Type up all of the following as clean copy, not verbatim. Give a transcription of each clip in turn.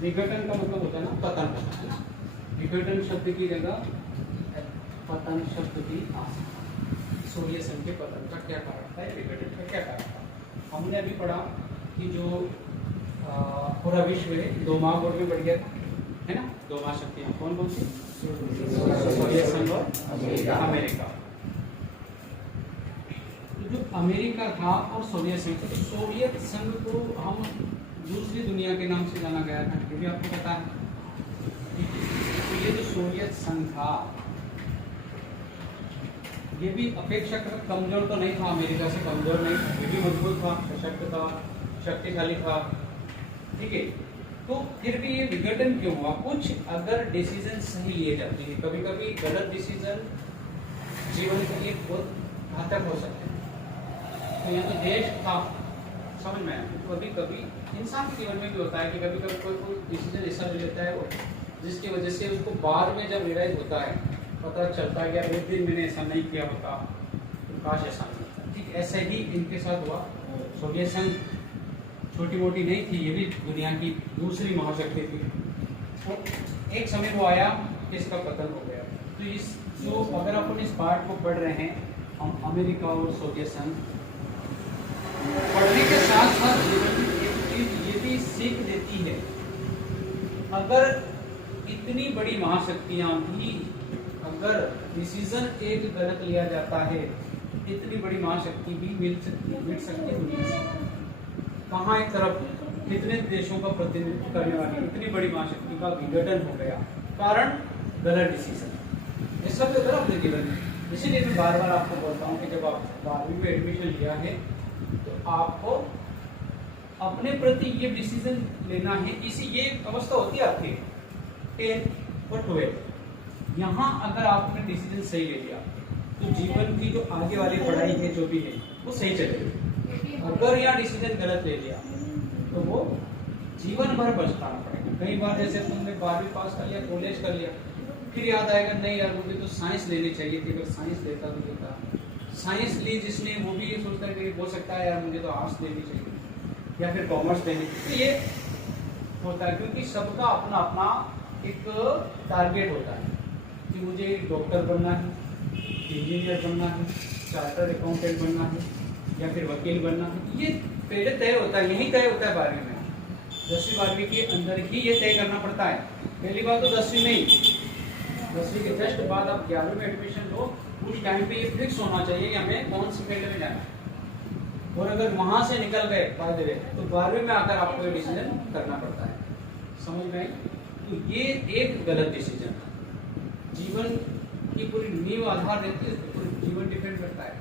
विघटन का मतलब होता है ना पतन होना, है ना। विघटन शब्द की जगह पतन शब्द की सोवियत संघ के पतन का क्या कारण था, विघटन का क्या कारण था। हमने अभी पढ़ा कि जो पूरा विश्व है दो महाभूत में बढ़ गया था, है ना। दो महाशक्तियां कौन कौन सी, सोवियत संघ और अमेरिका। जो अमेरिका था और सोवियत संघ, तो सोवियत संघ को हम दूसरी दुनिया के नाम से जाना गया था, ये भी आपको पता है। तो ये जो सोवियत संघ था ये भी अपेक्षाकृत कमजोर तो नहीं था, अमेरिका से कमजोर नहीं था, ये भी मजबूत था, सशक्त था, शक्तिशाली था, ठीक है। तो फिर भी ये विघटन क्यों हुआ, कुछ अगर डिसीजन सही लिए जाते हैं, कभी कभी गलत डिसीजन जीवन के लिए बहुत घातक हो सकते हैं। तो यहाँ तो देश था, समझ में आया। कभी कभी इंसान के जीवन में भी होता है कि कभी कभी कोई डिसीजन ऐसा ले लेता है वो, जिसकी वजह से उसको बाद में जब रियलाइज होता है, पता चलता है कि एक दिन मैंने ऐसा नहीं किया होता, तो काश ऐसा नहीं होता। ठीक ऐसे ही इनके साथ हुआ। सोवियत संघ छोटी मोटी नहीं थी, ये भी दुनिया की दूसरी महाशक्ति थी। तो एक समय वो आया कि इसका पतन हो गया। तो इस जो अगर अपन इस पार्ट को पढ़ रहे हैं, हम अमेरिका और सोवियत संघ पढ़ने के साथ साथ जीवन में एक चीज ये भी सीख देती है, अगर इतनी बड़ी महाशक्तियां भी अगर डिसीजन एक गलत लिया जाता है, इतनी बड़ी महाशक्ति भी मिट सकती है दुनिया से। कहाँ एक तरफ कितने देशों का प्रतिनिधित्व करने वाली इतनी बड़ी महाशक्ति का विघटन हो गया, कारण गलत डिसीजन। ये सब अगर अपने जीवन में, इसीलिए मैं बार बार आपको बोलता हूँ कि जब आप 12वीं में एडमिशन लिया है तो आपको अपने प्रति ये डिसीजन लेना है। इसी ये अवस्था होती है आपकी 10th और 12th। यहाँ अगर आपने डिसीजन सही ले लिया तो जीवन की जो आगे वाली पढ़ाई है जो भी है वो सही चलेगी। अगर यहाँ डिसीजन गलत ले लिया तो वो जीवन भर पछताना पड़ेगा। कई बार जैसे तुमने 12वीं पास कर लिया, कॉलेज कर लिया, फिर याद आएगा नहीं यार मुझे तो साइंस लेनी चाहिए थी, अगर साइंस लेता तो लेता। साइंस ली जिसने वो भी ये सोचता है कि हो सकता है यार मुझे तो आर्ट्स लेनी चाहिए या फिर कॉमर्स लेनी चाहिए। तो ये होता है क्योंकि सबका अपना अपना एक टारगेट होता है कि मुझे डॉक्टर बनना है, इंजीनियर बनना है, चार्टर्ड अकाउंटेंट बनना है या फिर वकील बनना है। ये पहले तय होता है, यही तय होता है 12वीं में। 10वीं 12वीं के अंदर ही ये तय करना पड़ता है। पहली बात तो 10वीं में ही, 10वीं के जस्ट बाद आप 11वीं में एडमिशन लो, उस टाइम पे ये फिक्स होना चाहिए कि हमें कौन सी फील्ड में जाना है। और अगर वहां से निकल गए बाय द वे तो 12वीं में आकर आपको ये डिसीजन करना पड़ता है। समझ में आई? तो ये एक गलत डिसीजन है। जीवन की पूरी नींव आधार रहती है, पूरी जीवन डिपेंड करता है।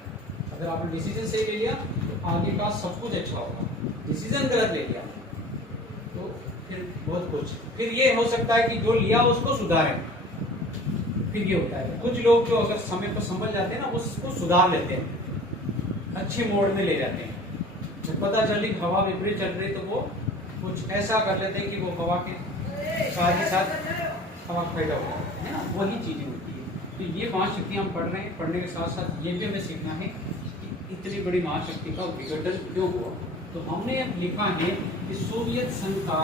अगर आपने डिसीजन सही ले लिया तो आगे का सब कुछ अच्छा होगा। डिसीजन गलत ले लिया तो फिर बहुत कुछ, फिर ये हो सकता है कि जो लिया उसको सुधारें। फिर ये होता है कुछ लोग जो अगर समय पर समझ जाते हैं ना उसको सुधार लेते हैं, अच्छे मोड में ले जाते हैं। जब पता चली हवा विपरीत चल रही तो वो कुछ ऐसा कर लेते हैं कि वो हवा के साथ ही साथ हवा पैदा होगा, है ना। वही चीजें होती है। तो ये महाशक्तियां हम पढ़ रहे हैं, पढ़ने के साथ साथ ये भी हमें सीखना है कि इतनी बड़ी महाशक्ति का विघटन क्यों हुआ। तो हमने अब लिखा है कि सोवियत संघ का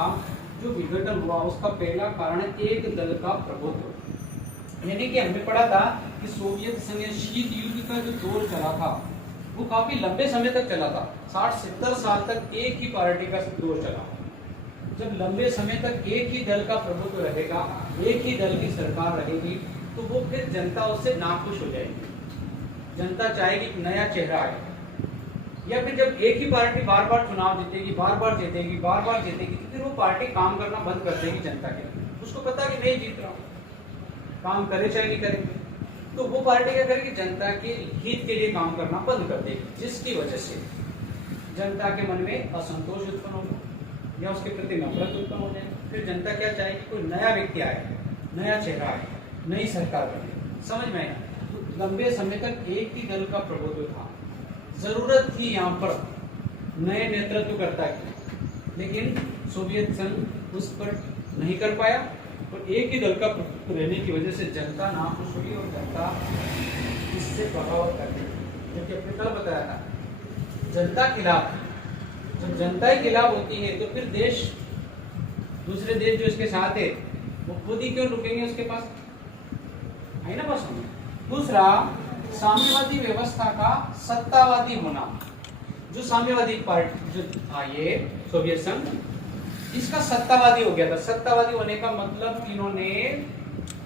जो विघटन हुआ उसका पहला कारण एक दल का प्रभुत्व। यानी कि हमने पढ़ा था कि सोवियत संघ शीत युद्ध का जो दौर चला था वो काफी लंबे समय तक चला था। 60-70 साल तक एक ही पार्टी का दौर चला। जब लंबे समय तक एक ही दल का प्रभुत्व रहेगा, एक ही दल की सरकार रहेगी, तो वो फिर जनता उससे नाखुश हो जाएगी। जनता चाहेगी कि नया चेहरा आए। या फिर जब एक ही पार्टी बार बार चुनाव जीतेगी, बार बार जीतेगी, बार बार जीतेगी, तो फिर वो पार्टी काम करना बंद कर देगी जनता के लिए। उसको पता कि नहीं जीत रहा हूँ, काम करे चाहे नहीं करे, तो वो पार्टी क्या करेगी, जनता के हित के लिए काम करना बंद कर देगी, जिसकी वजह से जनता के मन में असंतोष उत्पन्न होगा या उसके प्रति नफरत उत्पन्न हो जाएगी। फिर जनता क्या चाहेगी, कोई नया व्यक्ति आए, नया चेहरा आए, नई सरकार बने। समझ में आया? तो लंबे समय तक एक ही दल का प्रभुत्व था। जरूरत थी यहाँ पर नए नेतृत्वकर्ता की, लेकिन सोवियत संघ उस पर नहीं कर पाया और एक ही दल का प्रभुत्व रहने की वजह से जनता नाखुश हुई और जनता इससे बगावत कर दी। क्योंकि अपने कल बताया था, जनता खिलाफ, जब जनता ही खिलाफ होती है तो फिर देश दूसरे देश जो इसके साथ है वो खुद ही क्यों रुकेंगे उसके पास? आई ना बात समझ। दूसरा, साम्यवादी व्यवस्था का सत्तावादी होना। जो साम्यवादी पार्टी जो था ये सोवियत संघ, इसका सत्तावादी हो गया था। सत्तावादी होने का मतलब इन्होंने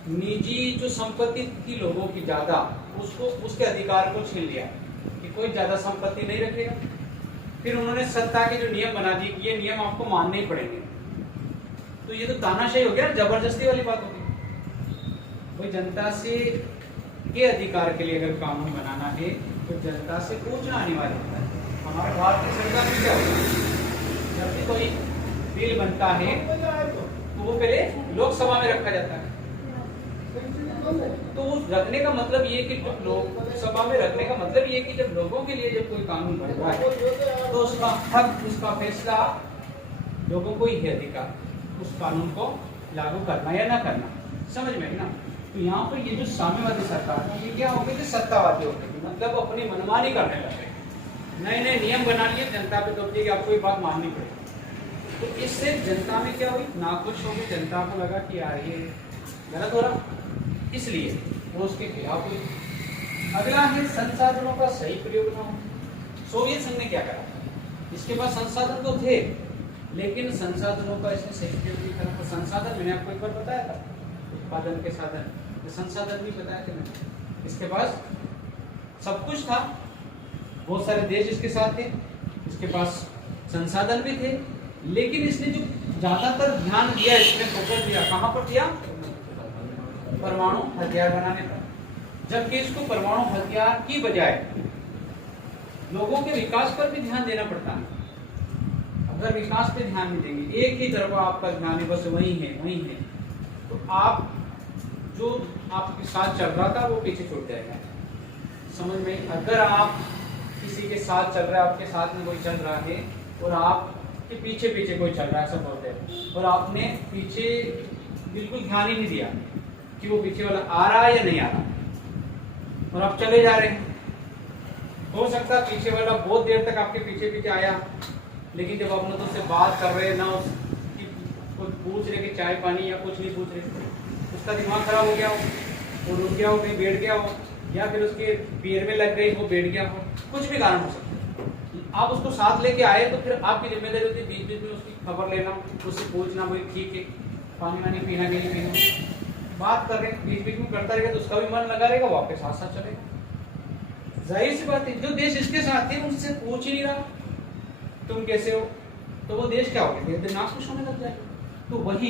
निजी जो संपत्ति थी लोगों की ज्यादा, उसको उसके अधिकार को छीन लिया कि कोई ज्यादा संपत्ति नहीं रखेगा। फिर उन्होंने सत्ता के जो नियम बना दिए कि ये नियम आपको मानने ही पड़ेंगे। तो ये तो तानाशाही हो गया, जबरदस्ती वाली बात हो गई। कोई जनता से के अधिकार के लिए अगर कानून बनाना है तो जनता से पूछना अनिवार्य होता है। हमारे भारतीय संविधान में क्या होता है, जब भी कोई बिल बनता है तो वो पहले लोकसभा में रखा जाता है। तो रखने का मतलब ये कि जब लोकसभा में रखने का मतलब ये कि जब लोगों के लिए जब कोई कानून बन रहा है तो उसका हक, उसका फैसला लोगों को ही है अधिकार उस कानून को लागू करना या ना करना। समझ में ना? तो यहाँ पर ये जो साम्यवादी सरकार है ये क्या हो गई, सत्तावादी हो गई, मतलब अपनी मनमानी करने लगे, नए नए नियम बना लिए, जनता पे तो कि आपको ये बात माननी पड़ेगी। तो इससे जनता में क्या हुई, नाखुश हो गई, जनता को लगा कि यार ये गलत हो रहा, इसलिए वो उसके खिलाफ हुई। अगला है संसाधनों का सही प्रयोग ना हो। सोवियत संघ ने क्या करा, इसके पास संसाधन तो थे लेकिन संसाधनों का इसने सही प्रयोग नहीं करा। तो संसाधन मैंने आपको एक बार बताया था, उत्पादन के साधन, तो संसाधन भी बताया था मैंने। इसके पास सब कुछ था, बहुत सारे देश इसके साथ थे, इसके पास संसाधन भी थे, लेकिन इसने जो ज्यादातर ध्यान दिया, इसने फोकस दिया कहाँ पर दिया, परमाणु हथियार बनाने पर। जबकि इसको परमाणु हथियार की बजाय लोगों के विकास पर भी ध्यान देना पड़ता है। अगर विकास पे ध्यान नहीं देंगे, एक ही तरफ आपका ध्यान है, बस वही है, तो आप जो आपके साथ चल रहा था वो पीछे छूट जाएगा। समझ में? अगर आप किसी के साथ चल रहा है, आपके साथ में कोई चल रहा है और आपके पीछे पीछे कोई चल रहा है, सब बोलते हैं, और आपने पीछे बिल्कुल ध्यान ही नहीं दिया कि वो पीछे वाला आ रहा है या नहीं आ रहा, और आप चले जा रहे हैं। हो सकता है पीछे वाला बहुत देर तक आपके पीछे पीछे आया, लेकिन जब आप उससे बात कर रहे हैं ना, उसकी कुछ पूछ रहे कि चाय पानी या कुछ नहीं पूछ रहे, उसका दिमाग खराब हो गया हो, वो रुक गया हो, कहीं बैठ गया हो, या फिर उसके पैर में लग गई वो बैठ गया हो, कुछ भी कारण हो सकता है। आप उसको साथ लेके आए तो फिर आपकी जिम्मेदारी होती है बीच बीच में उसकी खबर लेना, उससे पूछना भाई ठीक है पानी वानी पीना कि नहीं पीना, बात कर रहे बीच बीच में करता रहेगा तो उसका भी मन लगा रहेगा, वो आपके साथ साथ चलेगा। जाहिर सी बात है, जो देश इसके साथ है उनसे पूछ ही नहीं रहा तुम कैसे हो, तो वो देश क्या हो गया, नाखुश होने लग जाएगा। तो वही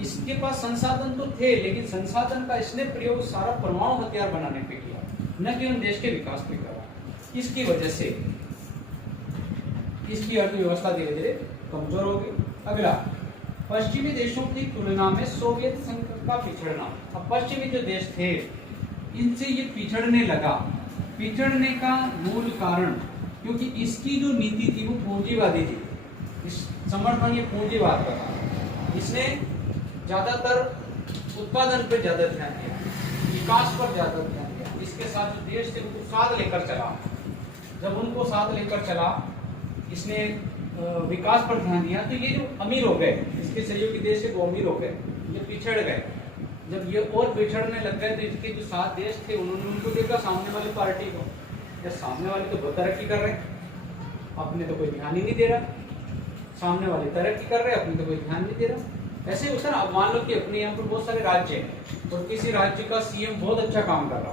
इसके पास संसाधन तो थे, लेकिन संसाधन का इसने प्रयोग सारा परमाणु हथियार बनाने पे किया, न कि उन देश के विकास पे करा। इसकी वजह से इसकी अर्थव्यवस्था धीरे धीरे कमजोर हो गई। अगला, पश्चिमी देशों की तुलना में सोवियत संघ का पिछड़ना। अब पश्चिमी जो देश थे इनसे ये पिछड़ने लगा। पिछड़ने का मूल कारण क्योंकि इसकी जो नीति थी वो पूंजीवादी थी, इस समर्थन ये पूंजीवाद का था। इसने ज्यादातर उत्पादन पर ज्यादा ध्यान दिया, विकास पर ज्यादा ध्यान दिया। इसके साथ जो देश थे उनको साथ लेकर चला। जब उनको साथ लेकर चला, इसने विकास पर ध्यान दिया, तो ये जो अमीर हो गए, इसके सहयोगी देश से वो अमीर हो गए, ये पिछड़ गए। जब ये और पिछड़ने लग गए तो इसके जो सात देश थे उन्होंने उनको देखा सामने वाली पार्टी को, या सामने वाले तो बहुत तरक्की कर रहे हैं, अपने तो कोई ध्यान ही नहीं दे रहा, सामने वाले तरक्की कर रहे हैं, अपने तो कोई ध्यान नहीं दे रहा। ऐसे होता ना, अब मान लो कि अपने यहाँ पर बहुत सारे राज्य हैं और किसी राज्य का सीएम बहुत अच्छा काम कर रहा,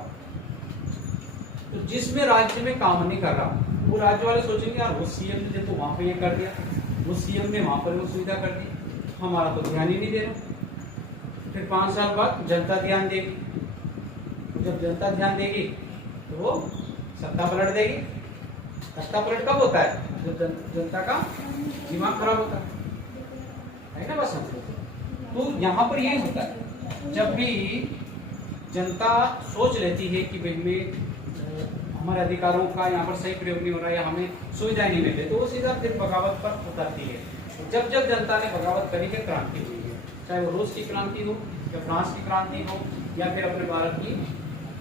तो जिसमें राज्य में काम नहीं कर रहा वो राज्य वाले सोचेंगे यार वो सीएम ने तो वहां पे ये कर दिया, वो सीएम ने वहां पर वो सुविधा कर दी, हमारा तो ध्यान ही नहीं दे रहा। फिर 5 साल बाद जनता ध्यान देगी, जब जनता ध्यान देगी तो वो सत्ता पलट देगी। सत्ता पलट कब होता है, जब जनता का दिमाग खराब होता है ना, बस। तो यहाँ पर ये होता है, जब भी जनता सोच लेती है कि भाई में हमारे अधिकारों का यहाँ पर सही प्रयोग नहीं हो रहा है या हमें सुविधाएं नहीं मिल रही, तो वो सीधा फिर बगावत पर उतरती है। जब जब जनता ने बगावत करी के क्रांति हुई है, चाहे वो रूस की क्रांति हो या फ्रांस की क्रांति हो या फिर अपने भारत की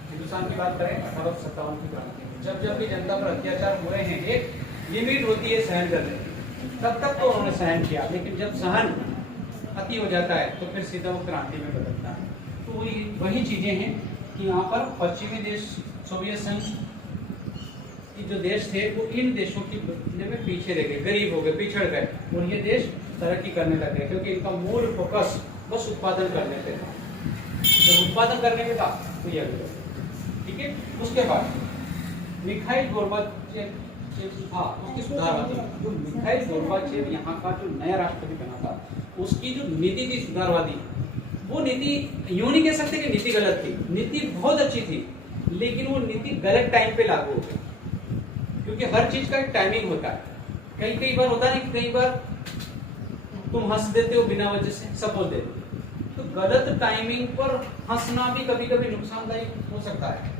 हिंदुस्तान की बात करें 1857 की क्रांति हो, जब जब भी जनता पर अत्याचार हो रहे हैं, एक लिमिट होती है सहन करने की, तब तक तो उन्होंने सहन किया। लेकिन जब सहन अति हो जाता है तो फिर सीधा वो क्रांति में बदलता है। तो वही चीजें हैं कि यहाँ पर पश्चिमी देश सोवियत संघ कि जो देश थे वो इन देशों की में पीछे रह गए, गरीब हो गए, पिछड़ गए, और ये देश तरक्की करने लग गए क्योंकि इनका मूल फोकस बस उत्पादन करने पे था। जब उत्पादन करने में था तो ये अभी ठीक है। उसके बाद मिखाइल गोर्बाचेव उसकी सुधारवादी, जो मिखाइल गोर्बाचेव यहाँ का जो नया राष्ट्रपति बना था, उसकी जो नीति थी सुधारवादी, वो नीति यूं नहीं कह सकते कि नीति गलत थी, नीति बहुत अच्छी थी, लेकिन वो नीति गलत टाइम पे लागू हो गई। क्योंकि हर चीज का एक टाइमिंग होता है। कई बार होता है, कई बार तुम हंस देते हो बिना वजह से, सपोज दे, तो गलत टाइमिंग पर हंसना भी कभी कभी नुकसानदायक हो सकता है।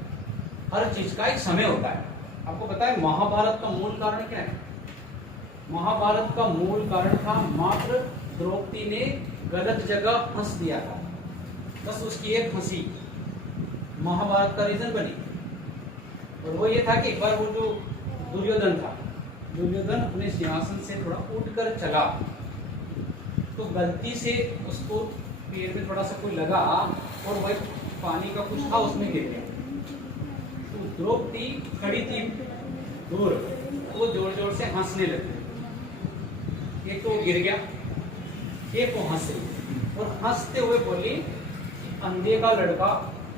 हर चीज का एक समय होता है। आपको पता है महाभारत का मूल कारण क्या है? महाभारत का मूल कारण था मात्र द्रौपदी ने गलत जगह हंस दिया था, बस उसकी एक हंसी महाभारत का रीजन बनी। और वो ये था कि एक बार वो जो दुर्योधन था, दुर्योधन अपने सिंहासन से थोड़ा उठकर चला, तो गलती से उसको पैर में थोड़ा सा कोई लगा और वह पानी का कुछ था उसमें गिर गया। तो द्रौपदी खड़ी थी दूर, वो जोर जोर से हंसने लगी। एक तो वो गिर गया, एक वो हंस रही, और हंसते हुए बोली अंधे का लड़का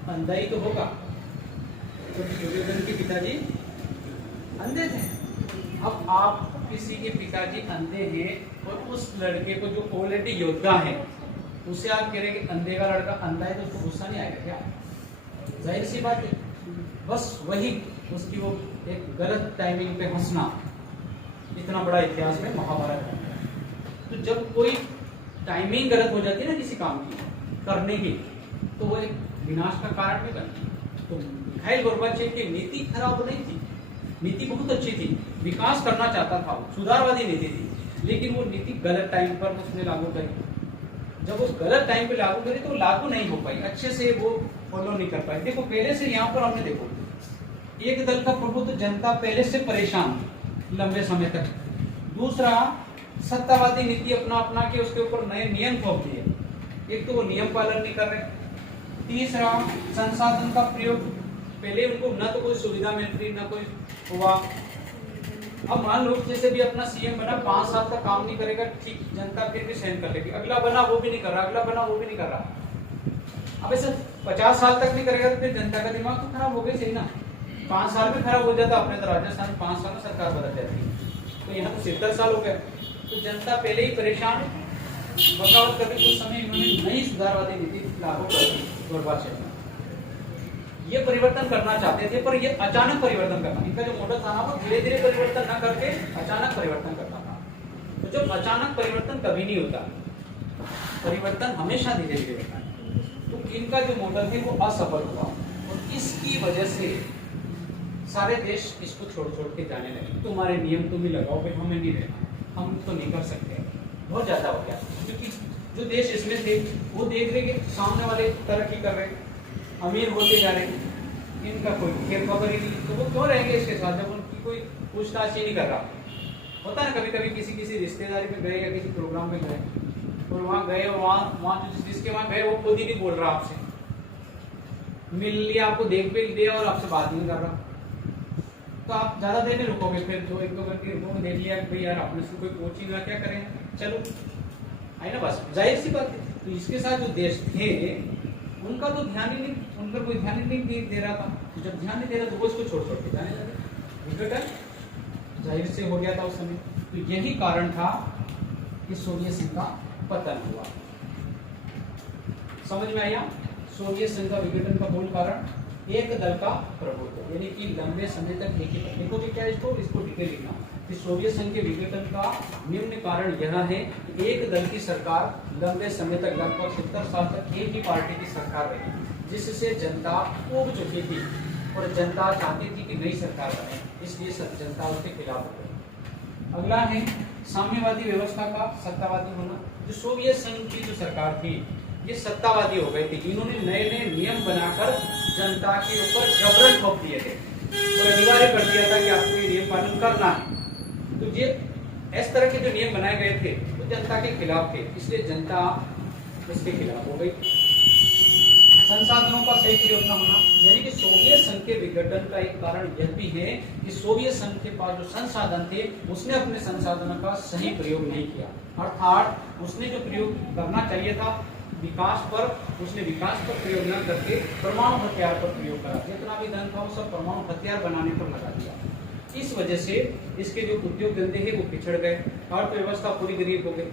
अंधा ही तो होगा, क्योंकि दुर्योधन के पिताजी अंधे थे। अब आप किसी के पिताजी अंधे हैं और उस लड़के को जो ऑलरेडी योद्धा है उसे आप कह रहे हैं कि अंधे का लड़का अंधा है, तो उसको गुस्सा नहीं आएगा क्या? जाहिर सी बात है। बस वही उसकी वो एक गलत टाइमिंग पे हंसना इतना बड़ा इतिहास में महाभारत है। तो जब कोई टाइमिंग गलत हो जाती है ना किसी काम की करने की, तो वो एक विनाश का कारण भी बनती है। तो मिखाइल गोर्बाचेव की नीति खराब नहीं थी, नीति बहुत अच्छी थी, विकास करना चाहता था, सुधारवादी नीति थी, लेकिन वो नीति गलत टाइम पर उसने लागू करी। जब वो गलत टाइम पे लागू करी तो लागू नहीं हो पाई, अच्छे से वो फॉलो नहीं कर पाई। देखो पहले से यहाँ पर हमने देखो एक दल का प्रभुत्व, तो जनता पहले से परेशान लंबे समय तक। दूसरा, सत्तावादी नीति अपना अपना के उसके ऊपर नए नियम थोप दिए, एक तो वो नियम पालन नहीं कर रहे। तीसरा, संसाधन का प्रयोग, पहले उनको न तो कोई सुविधा मिल रही न कोई हुआ। अब मान लो जैसे भी अपना सीएम बना, 5 साल तक काम नहीं करेगा, ठीक, जनता फिर भी सहन कर लेगी। अगला बना वो भी नहीं कर रहा, अगला बना वो भी नहीं कर रहा। अब ऐसे 50 साल तक नहीं करेगा तो फिर जनता का दिमाग तो खराब हो गया, सही ना? 5 साल में खराब हो जाता, अपने तो राजस्थान में 5 साल में सरकार बदल जाती है, तो यहाँ तो 70 साल हो गए। तो जनता पहले ही परेशान, बगावत करके कुछ समय इन्होंने नई सुधारवादी नीति लागू कर दी गोर्बाचेव। ये परिवर्तन करना चाहते थे, पर ये अचानक परिवर्तन करना, इनका जो मॉडल था ना वो धीरे धीरे परिवर्तन न करके अचानक परिवर्तन करना था। तो जब अचानक परिवर्तन कभी नहीं होता, परिवर्तन हमेशा धीरे धीरे होता है। तो इनका जो मॉडल थे वो असफल हुआ, और इसकी वजह से सारे देश इसको छोड़ छोड़ के जाने लगे। तुम्हारे नियम तुम ही लगाओ भाई, हमें नहीं रहना, हम तो नहीं कर सकते, बहुत ज्यादा हो गया। क्योंकि जो देश इसमें थे वो देख रहे कि सामने वाले तरक्की कर रहे, अमीर होते जा रहे, इनका कोई खेल खबर ही नहीं, तो वो क्यों रहेंगे इसके साथ जब उनकी कोई पूछताछ ही नहीं कर रहा। होता है ना कभी कभी किसी किसी रिश्तेदारी में गए या किसी प्रोग्राम में गए, और वहाँ गए और वहाँ जिसके वहाँ गए वो खुद ही नहीं बोल रहा, आपसे मिल लिया, आपको देख भी लिया और आपसे बात नहीं कर रहा, तो आप ज्यादा देर नहीं रुकोगे। फिर जो एक दो करके रुको, देख लिया भाई यार आपने से कोई कोचिंग ना, क्या करें, चलो है ना, बस जाहिर सी बात है। तो इसके साथ जो देश थे उनका तो ध्यान ही नहीं, उन पर कोई ध्यान ही नहीं दे रहा था। जब ध्यान नहीं दे रहा तो वो इसको छोड़ छोड़ के जाने लगे, जाहिर से हो गया था उस समय। तो यही कारण था कि सोवियत संघ का पतन हुआ। समझ में आया? सोवियत संघ का विघटन का मूल कारण एक दल का प्रभुत्व, यानी कि लंबे समय तक एक ही। देखो कि क्या इसको डिटेल लिखना कि सोवियत संघ के विघटन का निम्न कारण यह है कि एक दल की सरकार लंबे समय तक, लगभग 70 साल तक एक ही पार्टी की सरकार रही, जिससे जनता ऊब चुकी थी और जनता चाहती थी कि नई सरकार बने, इसलिए जनता उसके खिलाफ हो गई। अगला है साम्यवादी व्यवस्था का सत्तावादी होना। जो सोवियत संघ की जो सरकार थी ये सत्तावादी हो गई थी, इन्होंने नए नए नियम बनाकर जनता के ऊपर जबरन थोप दिए थे और अनिवार्य कर दिया था कि आपको ये नियम पालन करना है। तो ये इस तरह के जो नियम बनाए गए थे वो तो जनता के खिलाफ थे, इसलिए जनता इसके खिलाफ हो गई। संसाधनों का सही प्रयोग न होना, यानी कि सोवियत संघ के विघटन का एक कारण यह भी है कि सोवियत संघ के पास जो संसाधन थे उसने अपने संसाधनों का सही प्रयोग नहीं किया, अर्थात उसने जो प्रयोग करना चाहिए था विकास पर, उसने विकास पर प्रयोग न करके परमाणु हथियार पर प्रयोग करा। जितना भी धन था वो सब परमाणु हथियार बनाने पर लगा दिया। इस वजह से इसके जो उद्योग धंधे हैं वो पिछड़ गए, अर्थव्यवस्था पूरी गरीब हो गई,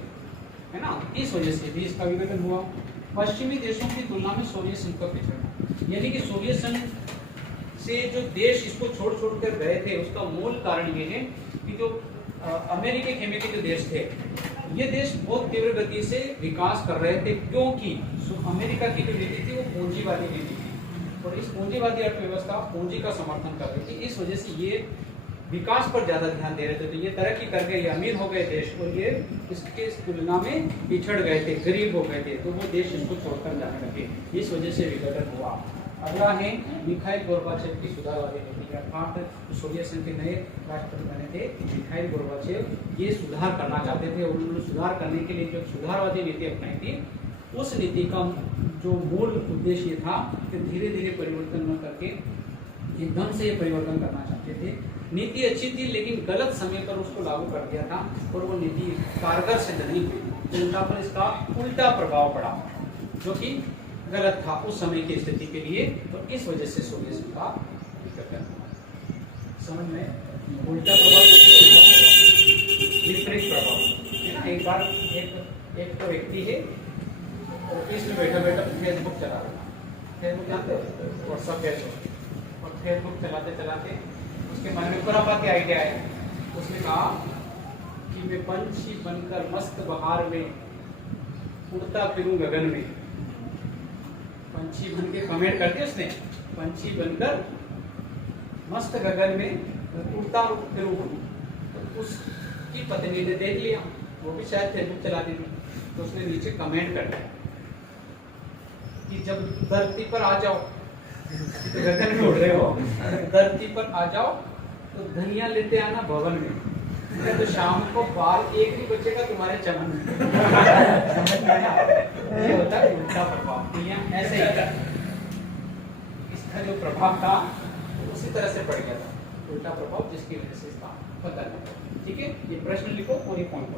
है ना। इस वजह से भी इसका विघटन हुआ। पश्चिमी देशों की तुलना में सोवियत संघ का पिछड़ना, यानी कि सोवियत संघ से जो देश इसको छोड़ छोड़ कर गए थे उसका मूल कारण ये है कि जो अमेरिकी खेमे के जो देश थे, ये देश बहुत तीव्र गति से विकास कर रहे थे, क्योंकि अमेरिका की जो नीति थी वो पूंजीवादी नीति थी और इस पूंजीवादी अर्थव्यवस्था पूंजी का समर्थन कर रही थी। इस वजह से ये विकास पर ज्यादा ध्यान दे रहे थे, तो ये तरक्की कर गए, ये अमीर हो गए देश, और ये इसके तुलना में पिछड़ गए थे, गरीब हो गए थे, तो वो देश इसको छोड़कर जाने लगे। इस वजह से विघटन हुआ। अगला है मिखाइल गोर्बाचेव की सुधारवादी नीति, अर्थात सोवियत संघ के नए राष्ट्रपति बने थे मिखाइल गोर्बाचेव, ये सुधार करना चाहते थे और उन्होंने सुधार करने के लिए जो सुधारवादी नीति अपनाई थी, उस नीति का जो मूल उद्देश्य ये था कि धीरे धीरे परिवर्तन न करके एकदम से ये परिवर्तन करना चाहते थे। नीति अच्छी थी लेकिन गलत समय पर उसको लागू कर दिया था और वो नीति कारगर सिद्ध नहीं हुई, जनता पर इसका उल्टा प्रभाव पड़ा जो कि गलत था उस समय की स्थिति के लिए, तो इस वजह से सोवियत संघ का विघटन हुआ। समझ में उल्टा प्रभाव, विपरीत प्रभाव, है ना। एक बार एक तो व्यक्ति है ऑफिस में बैठा बैठा फेसबुक चला रहा, फेसबुक जानते हो, व्हाट्सएप फेसबुक, और फेसबुक चलाते चलाते उसके मन में खुरापाती आइडिया है। उसने कहा कि मैं पंछी बनकर मस्त बहार में उड़ता फिरूं गगन में, पंछी बन के कमेंट कर दिया उसने, पंछी बनकर मस्त गगन में उड़ता फिरूं। तो उसकी पत्नी ने देख लिया, वो भी शायद फेसबुक चलाती थी, तो उसने नीचे कमेंट कर दिया कि जब धरती पर आ जाओ, तो गगन में उड़ रहे हो, धरती पर आ जाओ तो धनिया लेते आना भवन में, तो शाम को बाल एक भी बचेगा तुम्हारे चमन में। समझ में आया? ये होता है उल्टा प्रभाव। तो यहाँ ऐसे ही इसका जो प्रभाव था उसी तरह से पड़ गया था, उल्टा प्रभाव, जिसकी वजह से इसका पता नहीं। ठीक है, ये प्रश्न लिखो पूरी पॉइंट।